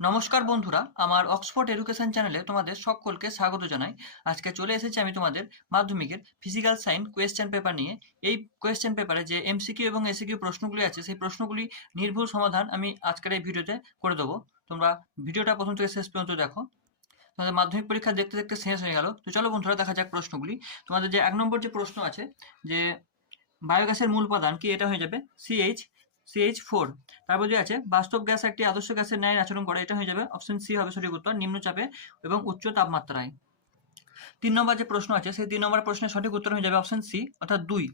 নমস্কার বন্ধুরা, আমার অক্সফোর্ড এডুকেশন চ্যানেলে তোমাদের সকলকে স্বাগত জানাই। আজকে চলে এসেছি আমি তোমাদের মাধ্যমিকের ফিজিক্যাল সায়েন্স কোয়েশ্চেন পেপার নিয়ে। এই কোয়েশ্চেন পেপারে যে এমসিকিউ এবং এসিকিউ প্রশ্নগুলি আছে, সেই প্রশ্নগুলি নির্ভুল সমাধান আমি আজকের এই ভিডিওতে করে দেবো। তোমরা ভিডিওটা প্রথম থেকে শেষ পর্যন্ত দেখো। তোমাদের মাধ্যমিক পরীক্ষা দেখতে দেখতে শেষ হয়ে গেল, তো চলো বন্ধুরা দেখা যাক প্রশ্নগুলি। তোমাদের যে 1 নম্বর যে প্রশ্ন আছে, যে বায়োগ্যাসের মূল উপাদান কি, এটা হয়ে যাবে CH4। তারপর যে আছে বাস্তব গ্যাস একটি আদর্শ গ্যাসের ন্যায় আচরণ করে, এটা হয়ে যাবে অপশন সি হবে সঠিক উত্তর, নিম্নচাপে এবং উচ্চ তাপমাত্রায়। 3 নম্বর যে প্রশ্ন আছে, সেই 3 নম্বর প্রশ্নের সঠিক উত্তর হয়ে যাবে অপশন সি অর্থাৎ 2।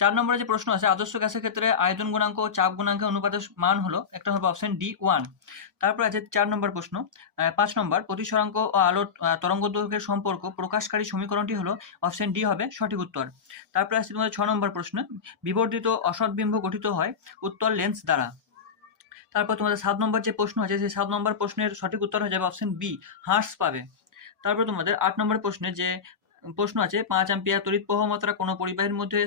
4 নম্বরে যে প্রশ্ন আছে, আদর্শ গ্যাসের ক্ষেত্রে আয়তন গুণাঙ্ক ও চাপ গুণাঙ্কের অনুপাতের মান হলো, একটা হবে অপশন ডি 1। তারপর আছে 4 নম্বর প্রশ্ন, 5 নম্বর প্রতিসরাঙ্ক ও আলোর তরঙ্গ দৈর্ঘ্যের সম্পর্ক প্রকাশকারী সমীকরণটি হলো, অপশন ডি হবে সঠিক উত্তর। তারপর আছে তোমাদের 6 নম্বর প্রশ্ন, বিবর্ধিত অসৎবিম্ব গঠিত হয় উত্তল লেন্স দ্বারা। তারপর তোমাদের 7 নম্বর যে প্রশ্ন আছে, সেই 7 নম্বর প্রশ্নের সঠিক উত্তর হয়ে যাবে অপশন বি, হ্রাস পাবে। তারপর তোমাদের 8 নম্বর প্রশ্নে যে প্রশ্ন আছে, 5 অ্যাম্পিয়ার তড়িৎ প্রবাহ মাত্রা কোনো পরিবাহীর মধ্যে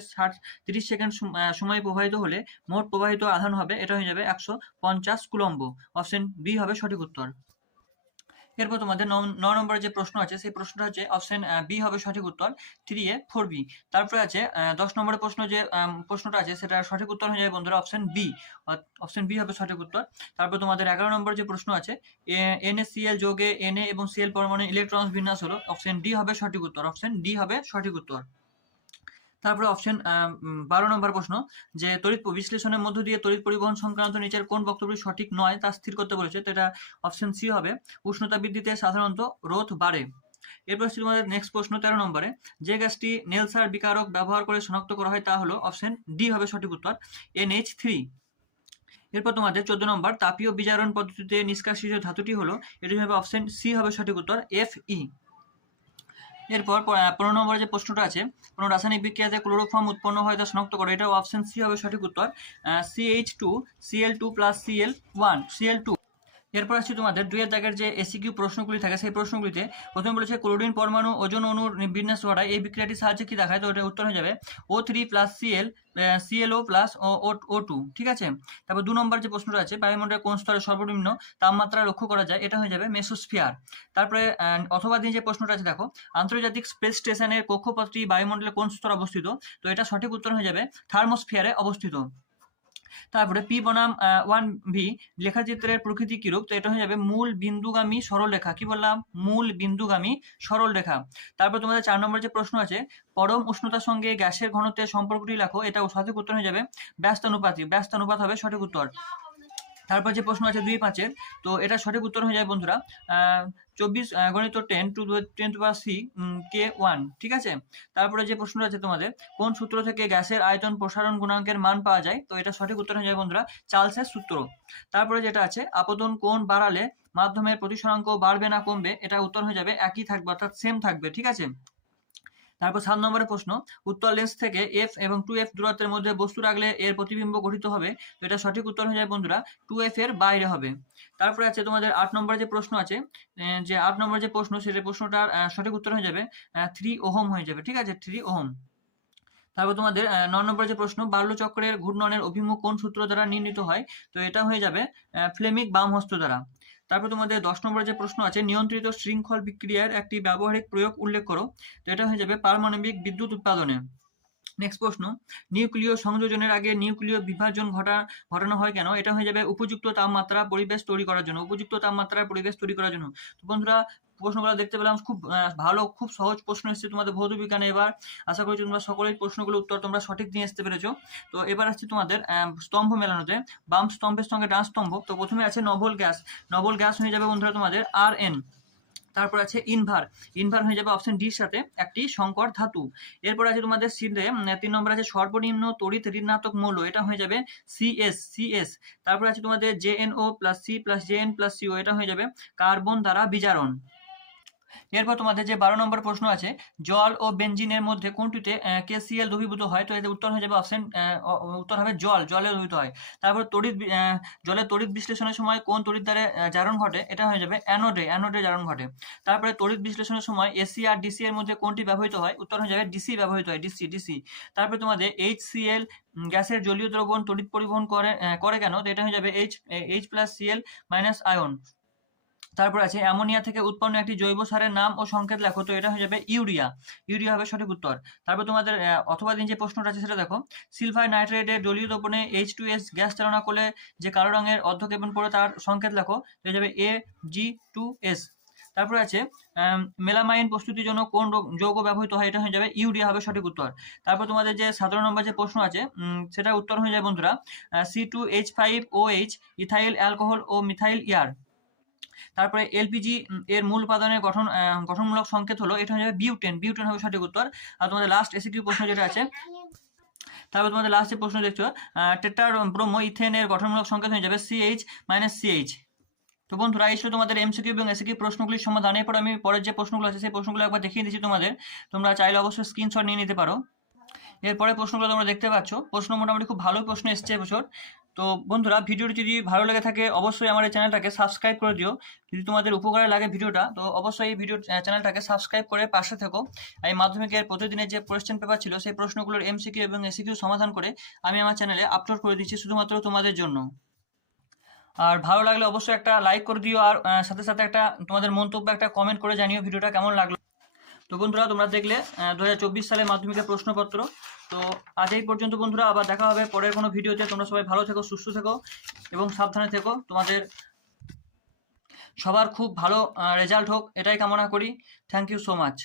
30 সেকেন্ড সময় প্রবাহিত হলে মোট প্রবাহিত আধান হবে, এটা হয়ে যাবে 150 কুলম্ব। অপশন বি হবে সঠিক উত্তর। এরপর তোমাদের 9 নম্বরের যে প্রশ্ন আছে, সেই প্রশ্নটা হচ্ছে অপশন বি হবে সঠিক উত্তর, 3A4B। তারপরে আছে 10 নম্বরের প্রশ্ন, যে প্রশ্নটা আছে সেটা সঠিক উত্তর হয়ে যাবে বন্ধুরা অপশন বি, অপশন বি হবে সঠিক উত্তর। তারপর তোমাদের 11 নম্বর যে প্রশ্ন আছে, NaCl যোগে Na এবং Cl পরমাণু ইলেকট্রন বিন্যাস হলো, অপশন ডি হবে সঠিক উত্তর, অপশন ডি হবে সঠিক উত্তর। তারপরে অপশন 12 নম্বর প্রশ্ন, যে তড়িৎ বিশ্লেষণের মধ্য দিয়ে তড়িৎ পরিবহন সংক্রান্ত নিচের কোন বক্তব্য সঠিক নয় তা স্থির করতে বলেছে, তো এটা অপশন সি হবে, উষ্ণতা বৃদ্ধিতে সাধারণত রোধ বাড়ে। এরপর হচ্ছে তোমাদের নেক্সট প্রশ্ন 13 নম্বরে, যে গ্যাসটি নেলসার বিকারক ব্যবহার করে শনাক্ত করা হয় তা হলো, অপশন ডি হবে সঠিক উত্তর, NH3। এরপর তোমাদের 14 নম্বর, তাপীয় বিজারণ পদ্ধতিতে নিষ্কাশিত ধাতুটি হলো, এটি হবে অপশন সি হবে সঠিক উত্তর, Fe। এরপর 15 নম্বরে যে প্রশ্নটা আছে, কোনো রাসায়নিক বিক্রিয়াতে ক্লোরোফর্ম উৎপন্ন হয় তা শনাক্ত করে, এটা অপশন সি হবে সঠিক উত্তর, CH2Cl2+Cl1 এরপর আসছে তোমাদের 2 এর দাগের যে এসিকিউ প্রশ্নগুলি থাকে, সেই প্রশ্নগুলিতে প্রথমে বলেছে ক্লোরিন পরমাণু ওজোন অণুর বিন্যাস ঘটায়, এই বিক্রিয়াটির সাহায্যে কি দেখায়, তো এটা উত্তর হয়ে যাবে O3+Cl ClO+O2, ঠিক আছে। তারপর 2 নম্বর যে প্রশ্নটা আছে, বায়ুমণ্ডলের কোন স্তরে সর্বনিম্ন তাপমাত্রা লক্ষ্য করা যায়, এটা হয়ে যাবে মেসোস্ফিয়ার। তারপরে অথবা দিয়ে যে প্রশ্নটা আছে দেখো, আন্তর্জাতিক স্পেস স্টেশনের কক্ষপথটি বায়ুমণ্ডলের কোন স্তরে অবস্থিত, তো এটা সঠিক উত্তর হয়ে যাবে থার্মোস্ফিয়ারে অবস্থিত। তারপরে পি বনাম 1V লেখাচিত্রের প্রকৃতি কিরূপ, তো এটা হয়ে যাবে মূল বিন্দুগামী সরল রেখা। কি বললাম? মূল বিন্দুগামী সরল রেখা। তারপর তোমাদের 4 নম্বর যে প্রশ্ন আছে, পরম উষ্ণতার সঙ্গে গ্যাসের ঘনত্বের সম্পর্কটি লেখো, এটা সঠিক উত্তর হয়ে যাবে ব্যস্তানুপাতিক, ব্যস্তানুপাত হবে সঠিক উত্তর। তারপর যে প্রশ্ন আছে 2-5-এর, তো এটা সঠিক উত্তর হয়ে যায় বন্ধুরা 24 গণিত 10 to the K1, ঠিক আছে। তারপরে যে প্রশ্নটা আছে তোমাদের, কোন সূত্র থেকে গ্যাসের আয়তন প্রসারণ গুণাঙ্কের মান পাওয়া যায়, তো এটা সঠিক উত্তর হয়ে যায় বন্ধুরা চার্লসের সূত্র। তারপরে যেটা আছে, আপতন কোণ বাড়ালে মাধ্যমের প্রতিসরাঙ্ক বাড়বে না কমবে, এটা উত্তর হয়ে যাবে একই থাকবে, অর্থাৎ সেম থাকবে, ঠিক আছে। তারপর 7 নম্বরের প্রশ্ন, উত্তল লেন্স থেকে F এবং 2F দূরত্বের মধ্যে বস্তু রাখলে এর প্রতিবিম্ব গঠিত হবে, তো এটা সঠিক উত্তর হয়ে যায় বন্ধুরা 2F এর বাইরে হবে। তারপরে আছে তোমাদের 8 নম্বরের যে প্রশ্ন আছে, যে 8 নম্বর যে প্রশ্ন, সেটা প্রশ্নটার সঠিক উত্তর হয়ে যাবে 3 ওহম হয়ে যাবে, ঠিক আছে, 3 ওহম। তারপর তোমাদের 9 নম্বরের যে প্রশ্ন, বাল্যচক্রের ঘূর্ণনের অভিমুখ কোন সূত্র দ্বারা নির্ণীত হয়, তো এটা হয়ে যাবে ফ্লেমিক বামহস্ত দ্বারা। তারপর তোমাদের 10 নম্বরের যে প্রশ্ন আছে, নিয়ন্ত্রিত শৃঙ্খল বিক্রিয়ার একটি ব্যবহারিক প্রয়োগ উল্লেখ করো, তো এটা হয়ে যাবে পারমাণবিক বিদ্যুৎ উৎপাদনে। নেক্সট প্রশ্ন, নিউক্লিয় সংযোজনের আগে নিউক্লিয় বিভাজন ঘটানো হয় কেন, এটা হয়ে যাবে উপযুক্ত তাপমাত্রা পরিবেশ তৈরি করার জন্য, উপযুক্ত তাপমাত্রার পরিবেশ তৈরি করার জন্য। তো বন্ধুরা, প্রশ্নগুলো দেখতে পেলাম খুব ভালো, খুব সহজ প্রশ্ন এসেছে তোমাদের ভৌত বিজ্ঞানে। এবার আশা করি তোমরা সকলেই প্রশ্নগুলোর উত্তর তোমরা সঠিক দিয়ে আসতে পেরেছো। তো এবার আসছে তোমাদের স্তম্ভ মেলানোতে, বাম স্তম্ভের সঙ্গে ডান স্তম্ভ। তো প্রথমে আছে নভল গ্যাস, নভল গ্যাস হয়ে যাবে বন্ধুরা তোমাদের Rn। তারপর আছে ইনভার, ইনভার হয়ে যাবে অপশন ডির সাথে একটি সংকর ধাতু। এরপর আছে তোমাদের সিডে 3 নম্বর আছে সর্বনিম্ন তড়িৎ ঋণাত্মক মৌল, এটা হয়ে যাবে CS। তারপর আছে তোমাদের JNO+C+JN+CO, এটা হয়ে যাবে কার্বন দ্বারা বিজারণ। এরপর তোমাদের যে 12 নম্বর প্রশ্ন আছে, জল ও বেনজিনের মধ্যে কোনটিতে KCl দ্রবীভূত হয়, তো এর উত্তর হয়ে যাবে অপশন উত্তর হবে জলে দ্রবীভূত হয়। তারপর জলের তড়িৎ বিশ্লেষণের সময় কোন তড়িৎ দ্বারা জারণ ঘটে, এটা হয়ে যাবে অ্যানোডে জারণ ঘটে। তারপরে তড়িৎ বিশ্লেষণের সময় এসি আর ডিসি এর মধ্যে কোনটি ব্যবহৃত হয়, উত্তর হয়ে যাবে ডিসি ব্যবহৃত হয়, ডিসি। তারপরে তোমাদের HCl গ্যাসের জলীয় দ্রবণ তড়িৎ পরিবহন করে কেন, তো এটা হয়ে যাবে H+Cl- আয়ন। তারপর আছে অ্যামোনিয়া থেকে উৎপন্ন একটি জৈব সারের নাম ও সংকেত লেখো, তো এটা হয়ে যাবে ইউরিয়া। ইউরিয়া হবে সঠিক উত্তর। তারপর তোমাদের অথবা দিন যে প্রশ্নটা আছে সেটা দেখো, সিলভার নাইট্রেটের জলীয় দ্রবণে H2S গ্যাস চালনা করলে যে কালো রঙের অর্ধকেবন পড়ে তার সংকেত লেখো, তো হয়ে যাবে Ag2S। তারপরে আছে মেলামাইন প্রস্তুতির জন্য কোন যৌগ ব্যবহৃত হয়, এটা হয়ে যাবে ইউরিয়া হবে সঠিক উত্তর। তারপর তোমাদের যে 17 নম্বর যে প্রশ্ন আছে সেটার উত্তর হয়ে যায় বন্ধুরা C2H5OH, ইথাইল অ্যালকোহল ও মিথাইল ইয়ার। তারপরে এলপিজি এর মূল উপাদানের গঠনমূলক সংকেত হলো, এটা হয়ে যাবে বিউটেন। বিউটেন হবে সঠিক উত্তর। আর তোমাদের লাস্ট এসিকিউ প্রশ্ন যেটা আছে, তারপর তোমাদের লাস্ট যে প্রশ্ন দেখছো টেট্রার ব্রোমো ইথেনের গঠনমূলক সংকেত হয়ে যাবে CH-CH। তো বন্ধুরা এই ছিল তোমাদের এমসিকিউ এবং এসিকিউ প্রশ্নগুলির সমাধান। এরপর আমি পরের যে প্রশ্নগুলো আছে সেই প্রশ্নগুলো একবার দেখিয়ে দিচ্ছি তোমাদের, তোমরা চাইলে অবশ্যই স্ক্রিনশট নিয়ে নিতে পারো। এরপরে প্রশ্নগুলো তোমরা দেখতে পাচ্ছ, প্রশ্ন মোটামুটি খুব ভালো প্রশ্ন এসছে এবছর। তো বন্ধুরা ভিডিওটি যদি ভালো লেগে থাকে অবশ্যই আমার এই চ্যানেলটাকে সাবস্ক্রাইব করে দিও। যদি তোমাদের উপকারে লাগে ভিডিওটা, তো অবশ্যই এই চ্যানেলটাকে সাবস্ক্রাইব করে পাশে থেকো। এই মাধ্যমিকের প্রতিদিনের যে কোয়েশ্চেন পেপার ছিল সেই প্রশ্নগুলোর এমসিকিউ এবং এসিকিউ সমাধান করে আমি আমার চ্যানেলে আপলোড করে দিচ্ছি শুধুমাত্র তোমাদের জন্য। আর ভালো লাগলে অবশ্যই একটা লাইক করে দিও, আর সাথে সাথে একটা তোমাদের মন্তব্য একটা কমেন্ট করে জানিও ভিডিওটা কেমন লাগলো। তো বন্ধুরা তোমরা দেখলে 2024 সালে মাধ্যমিকের প্রশ্নপত্র। তো আজ এই পর্যন্ত বন্ধুরা, আবার দেখা হবে পরের কোনো ভিডিওতে। তোমরা সবাই ভালো থেকো, সুস্থ থেকো এবং সাবধানে থেকো। তোমাদের সবার খুব ভালো রেজাল্ট হোক এটাই কামনা করি। Thank you so much.